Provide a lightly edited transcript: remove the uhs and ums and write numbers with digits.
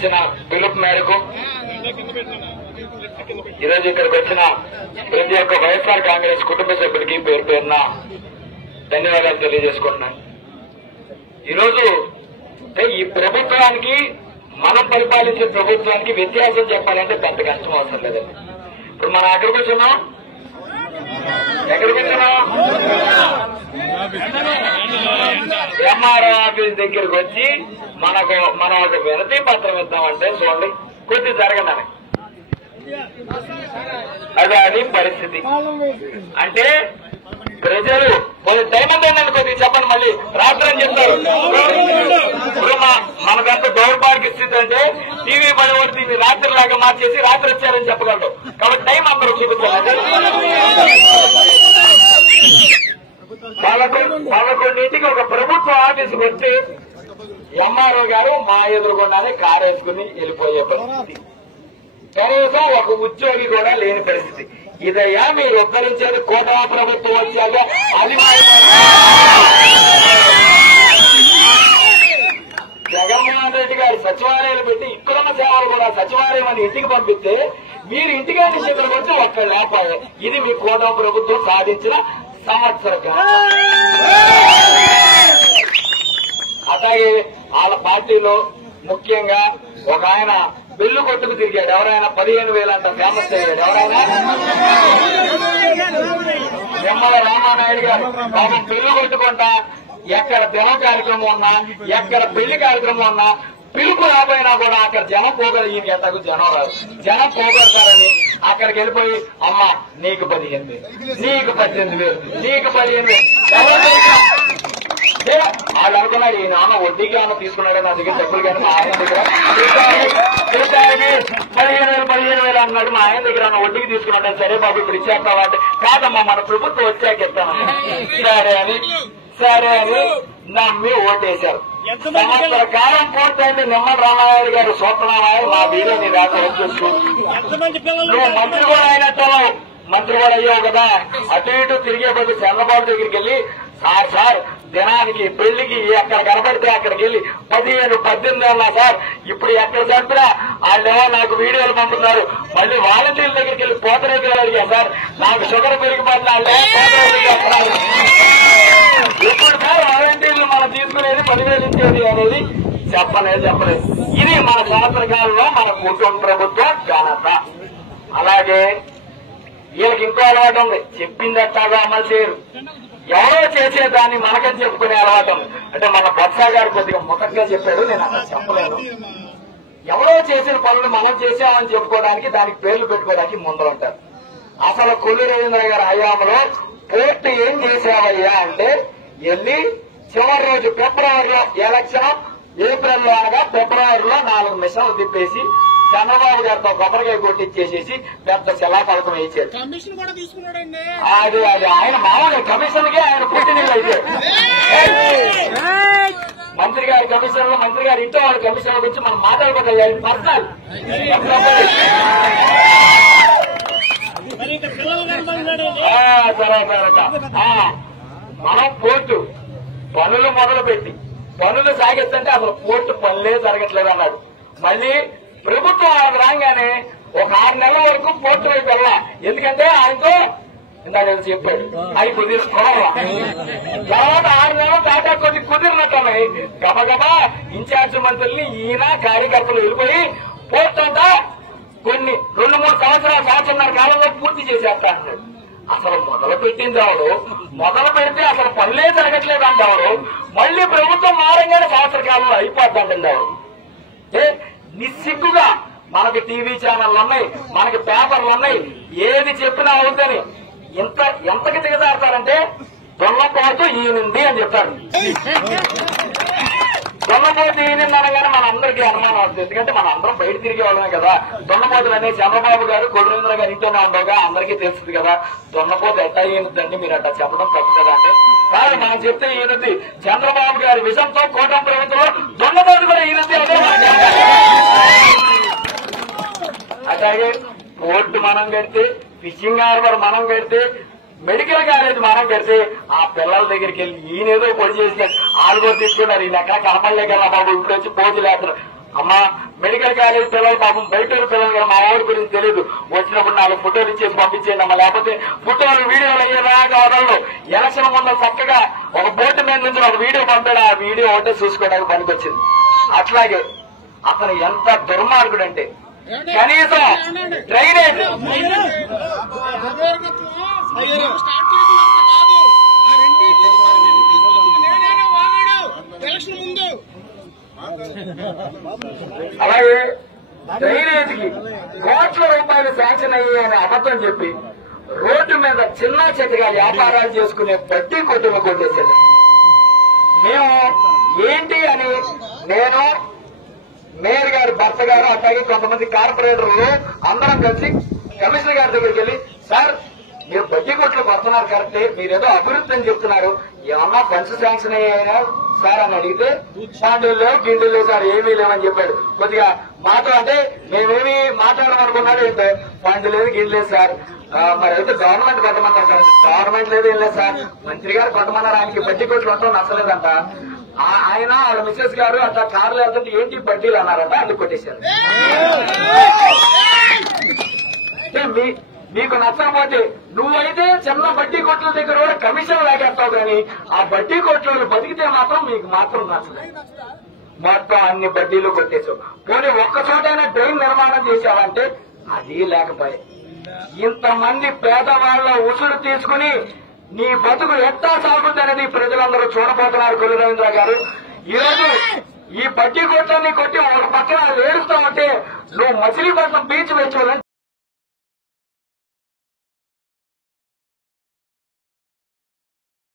ఇచ్చిన పిలుపు మేరకు ఈరోజు ఇక్కడికి వచ్చిన ప్రతి ఒక్క వైఎస్ఆర్ కాంగ్రెస్ కుటుంబ సభ్యులకి పేరు పేరున ధన్యవాదాలు తెలియజేసుకుంటున్నాను. ఈరోజు ఈ ప్రభుత్వానికి మనం పరిపాలించే ప్రభుత్వానికి వ్యత్యాసం చెప్పాలంటే పెద్ద కష్టం అవసరం లేదండి. ఇప్పుడు మనం ఎక్కడికి వచ్చున్నాం ఎంఆర్ఓ ఆఫీస్ దగ్గరికి వచ్చి మన ఒక వినతి పత్రం ఇద్దామంటే చూడండి కొద్ది జరగదని అది పరిస్థితి. అంటే ప్రజలు టైం ఉందండి కొద్దిగా చెప్పండి, మళ్ళీ రాత్రి అని చెప్తారు. ఇప్పుడు మనకంత దౌర్భాగ్య స్థితి అంటే టీవీ పని రాత్రి లాగా మార్చేసి రాత్రి వచ్చారని చెప్పగలరు. కాబట్టి టైం అందరూ చూపించాలి. 11ంటికి ఒక ప్రభుత్వ ఆఫీసు పెట్టి ఎంఆర్ఓ గారు మా ఎదురుగుండానే కారు వేసుకుని వెళ్ళిపోయే పరిస్థితి. కనీసం ఒక ఉద్యోగి కూడా లేని పరిస్థితి. ఇదయ్యా మీరు ఉద్ధరించేది కోటా ప్రభుత్వం వచ్చాక అది జగన్మోహన్ రెడ్డి గారి సచివాలయాలు పెట్టి ఇక్కడున్న సేవలు కూడా సచివాలయం అని ఇంటికి పంపిస్తే మీరు ఇంటిగా నిషేధం వచ్చి ఒక్క లేపాలి. ఇది మీ కోటా ప్రభుత్వం సాధించిన సంవత్సరం. అలాగే వాళ్ళ పార్టీలో ముఖ్యంగా ఒక ఆయన బిల్లు కొట్టుకు తిరిగాడు. ఎవరైనా 15,000 అంట ఫేమస్ అయ్యాడు. ఎవరైనా నిమ్మల రామానాయుడు గారు పాపం బిల్లు కొట్టుకుంటా ఎక్కడ దిన కార్యక్రమం ఉన్నా ఎక్కడ పెళ్లి కార్యక్రమం ఉన్నా పిలుపు రాబోయినా కూడా అక్కడ జనం పోగలు ఈయన ఎట్టకు జనం రాదు. జనం పోగొడతారని అక్కడికి వెళ్ళిపోయి అమ్మ నీకు 15,000, నీకు 18,000, నీకు 15,000 వాళ్ళు అనుకున్నారు ఈ నాన్న వడ్డీకి ఏమన్నా తీసుకున్నాడు నా దగ్గర డబ్బులు కానీ మా ఆయన దగ్గర 15,000 అన్నాడు. మా ఆయన దగ్గర వడ్డీకి తీసుకున్నాడు. సరే బాబు ఇప్పుడు ఇచ్చేస్తావా అంటే కాదమ్మా మన ప్రభుత్వం వచ్చాక ఇస్తామని సరే అని నమ్మి ఓటేశారు. సంవత్సర కాలం పూర్తయింది. నిమ్మల రామారాయుడు గారు స్వప్నారాయణ మా వీడియో నీ దాకా వచ్చేస్తూ నువ్వు మంత్రి కూడా అయినట్టు మంత్రి కూడా అయ్యావు కదా. అటు ఇటు తిరిగే బదులు చంద్రబాబు దగ్గరికి వెళ్ళి సార్ దినానికి పెళ్లికి ఎక్కడ కనపడితే అక్కడికి వెళ్ళి 15-18 అన్నా సార్ ఇప్పుడు ఎక్కడ చంపినా వాళ్ళేమో నాకు వీడియోలు పంపుతున్నారు. మళ్ళీ వాలంటీర్ల దగ్గరికి వెళ్ళి పోతరేజీలు అడిగా సార్ నాకు షుగర్ పెరిగిపోతున్నా ఇప్పుడు సార్ వాలంటీర్లు మనం తీసుకునేది 10,000 ఇచ్చేది అనేది చెప్పలేదు. ఇది మన సంవత్సర కాలంలో మన కుటుంబ ప్రభుత్వం ఘనత. అలాగే వీళ్ళకి ఇంకో అలవాటు ఉంది. చెప్పిందట్టాగా అమలు చేయరు. ఎవరో చేసేదాన్ని మనకని చెప్పుకునే అలవాటు. అంటే మన బొత్స గారు కొద్దిగా ముఖంగా చెప్పాడు, నేను అక్కడ చెప్పలేను. ఎవరో చేసిన పనులు మనం చేసామని చెప్పుకోవడానికి దానికి పేర్లు పెట్టుకోవడానికి ముందరుంటారు. అసలు కొల్లు రవీంద్ర గారి హయాంలో పోర్టు ఏం చేసావయ్యా అంటే వెళ్ళి చివరి రోజు ఫిబ్రవరిలో ఎలక్షన్ ఏప్రిల్లో అనగా ఫిబ్రవరిలో 4 మిషన్లు తిప్పేసి చంద్రబాబు గారితో కొబ్బరికాయ కొట్టించేసేసి పెద్ద శిలా పథకం వేయించాడు. అది ఆయన మామూలు కమిషన్ కి ఆయన పుట్టినీళ్ళు అయితే మంత్రి గారి కమిషన్ లో మంత్రి గారి ఇంట్లో వాళ్ళ కమిషన్ గురించి మనం మాట్లాడుకోవాలి. పర్సనల్ మనం పోర్టు పనులు మొదలుపెట్టి పనులు సాగిస్తుంటే అసలు పోర్టు పనులే జరగట్లేదు అన్నాడు. మళ్ళీ ప్రభుత్వం రాగానే ఒక 6 నెలల వరకు పోర్టు వైపు వెళ్ళా. ఎందుకంటే ఆయనతో ఇందాక చెప్పాడు అది కుదిర్చుకోవాలా. తర్వాత 6 నెలలు టాటా కొద్ది కుదిరినట్టున్నాయి. గబగబా ఇన్ఛార్జ్ మంత్రుల్ని ఈయన కార్యకర్తలు వెళ్ళిపోయి పోర్టు అంతా కొన్ని 2-3 సంవత్సరాల కాలంలో పూర్తి చేసేస్తా అన్నాడు. అసలు మొదలు పెట్టింది ఎవరు? మొదలు పెడితే అసలు పనులే జరగట్లేదు అంటారు. మళ్ళీ ప్రభుత్వం మారంగానే సంవత్సర కాలంలో అయిపోద్దంటుంది ఎవరు? నిస్సిగ్గుగా మనకి టీవీ ఛానళ్ళు ఉన్నాయి, మనకి పేపర్లు ఉన్నాయి, ఏది చెప్పినా అవుతుంది. ఎంతకి దిగజారుతారంటే దొంగపోతూ ఈయనుంది అని చెప్తారు. దొంగపోతు ఈయనంది అనగానే మనందరికీ అనుమానం అవుతుంది. ఎందుకంటే మన అందరం బయట తిరిగే వాళ్ళమే కదా. దొంగపోతులు అనేది చంద్రబాబు గారు కొల్లురవీంద్ర గారు ఇంట్లోనే ఉండవుగా అందరికీ తెలుస్తుంది కదా. దొంగపోతు ఎట్టా ఈయనద్దండి మీరు అట్టా చెప్పడం తప్పు కదా అంటే కాదు మనం చెప్తే ఈయనది. చంద్రబాబు గారి విషయంతో కూటమి ప్రభుత్వంలో దొంగపోతు కూడా ఈయనది. అట్లాగే పోర్టు మనం కడితే, ఫిషింగ్ హార్బర్ మనం కడితే, మెడికల్ కాలేజ్ మనం కడితే ఆ పిల్లల దగ్గరికి వెళ్ళి ఈయనేదో పొడి చేస్తే ఆలుగో తీసుకున్నారు. ఈయన ఎక్కడ కనపడలే కదా బాబు ఇప్పుడు వచ్చి పోజులు వేస్తారు. అమ్మా మెడికల్ కాలేజ్ పిల్లలు పాపం బయట పిల్లలు కదా, మా ఊరి గురించి తెలియదు, వచ్చినప్పుడు 4 ఫోటోలు ఇచ్చేసి పంపించేయండి అమ్మా, లేకపోతే ఫోటోలు వీడియోలు అయ్యేలాగా వదలరు. ఎలక్షన్ ముందు చక్కగా ఒక బోర్డు మీద నుంచి ఒక వీడియో పంపాడు, ఆ వీడియో ఒకటే చూసుకోవడానికి పనికొచ్చింది. అట్లాగే అతను ఎంత దుర్మార్గుడు అంటే కనీసం డ్రైనేజ్ అలాగే డ్రైనేజ్ కి కోట్ల రూపాయలు శాంక్షన్ అయ్యాయని అబద్ధం చెప్పి రోడ్డు మీద చిన్న చెట్టుగా వ్యాపారాలు చేసుకునే బడ్డీ కొట్టును కొట్టేశాడు. మేము ఏంటి అని నేను, మేయర్ గారి భర్త గారు, అట్లాగే కొంతమంది కార్పొరేటర్లు అందరం కలిసి కమిషనర్ గారి దగ్గరికి వెళ్లి, సార్ మీరు బడ్డీ కొట్లు కొడుతున్నారు కరెక్టే, మీరేదో అభివృద్ధి అని చెప్తున్నారు, ఏమన్నా ఫండ్స్ శాంక్షన్ అయ్యాయా సార్ అని అడిగితే ఫండ్లు లేవు గిండులు లేవు సార్, ఏమీ లేవని చెప్పాడు. కొద్దిగా మాతో అంటే మేమేమి మాట్లాడమనుకున్నాడు, ఫండ్ లేదు గిండు లేదు సార్, మరి అయితే గవర్నమెంట్ కొట్టమన్నారు సార్, గవర్నమెంట్ లేదు ఏం లేదు సార్, మంత్రి గారు కొట్టమన్నారు, ఆయనకి బడ్డీ కొట్లు ఉండటం నచ్చలేదంట, ఆయన వాళ్ళ మిస్సెస్ గారు అట్లా కార్లు వెళ్తుంటే ఏంటి బడ్డీలు అన్నారంట, అందుకు కొట్టేశారు. నీకు నచ్చకపోతే నువ్వైతే చిన్న బడ్డీ కొట్ల దగ్గర కూడా కమిషన్ లాగేస్తావు, కానీ ఆ బడ్డీ కొట్లు బతికితే మాత్రం మీకు మాత్రం నచ్చలేదు. మొత్తం అన్ని బడ్డీలు కొట్టేశావు. పోనీ ఒక్కచోటైనా డ్రైన్ నిర్మాణం చేశావంటే అది లేకపోయే. ఇంతమంది పేదవాళ్ల ఉసురు తీసుకుని నీ బతుకు ఎట్టా సాగుతుందనేది ప్రజలందరూ చూడబోతున్నారు. కొల్లు రవీంద్ర గారు ఈ రోజు ఈ బడ్డీ కొట్లన్నీ కొట్టి ఒక పక్కన ఏడుస్తామంటే నువ్వు మచిలీపట్నం బీచ్ వచ్చి